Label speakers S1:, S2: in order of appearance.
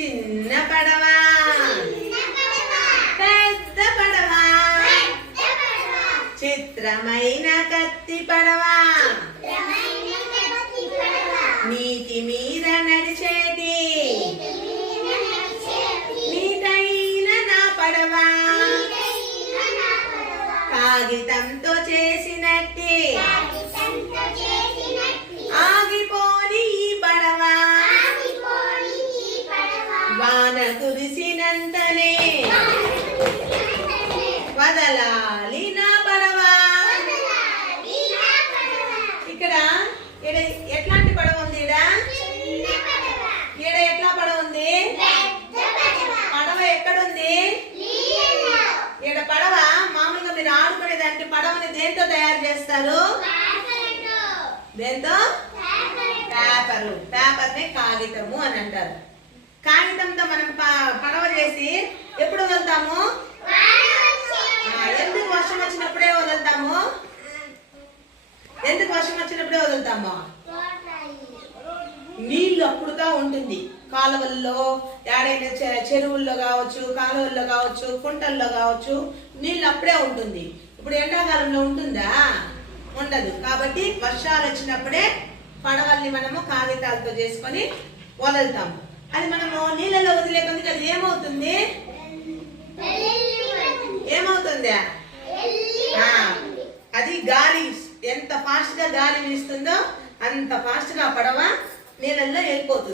S1: చిన్న పడవ. పెద్ద పడవ. చిత్రమైన కత్తి పడవ. నీటి మీద నడిచేది. నీటైన నా పడవ. కాగితంతో చేసి వాన కురిసినంతనే వదలాలి నా పడవ. ఇక్కడ ఈడ ఎట్లాంటి పడవ ఉంది ఈడ? ఈడ ఎట్లా పడవ ఉంది? పడవ ఎక్కడుంది ఈడ పడవ మామూలుగా మీరు ఆడుకునే దానికి పడవని దేంతో తయారు చేస్తారు? దేంతో? పేపరు. పేపర్ని కాగితము అని అంటారు. కాగితంతో మనం ప- పడవ చేసి ఎప్పుడు వదులుతాము? ఎందుకు వర్షం వచ్చినప్పుడే వదులుతాము? ఎందుకు వర్షం వచ్చినప్పుడే వదులుతాము? నీళ్ళు అప్పుడుగా ఉంటుంది. కాలువల్లో ఏడైనా చెరువుల్లో కావచ్చు కాలువల్లో కావచ్చు కుంటల్లో కావచ్చు నీళ్ళు అప్పుడే ఉంటుంది. ఇప్పుడు ఎండాకాలంలో ఉంటుందా? ఉండదు. కాబట్టి వర్షాలు వచ్చినప్పుడే పడవల్ని మనము కాగితాలతో చేసుకొని వదులుతాము. అది మనము నీళ్ళలో వదిలే అది ఏమవుతుంది? ఏమవుతుంది? అది గాలి. ఎంత ఫాస్ట్గా గాలి వీస్తుందో అంత ఫాస్ట్గా పడవ నీళ్ళల్లో వెళ్ళిపోతుంది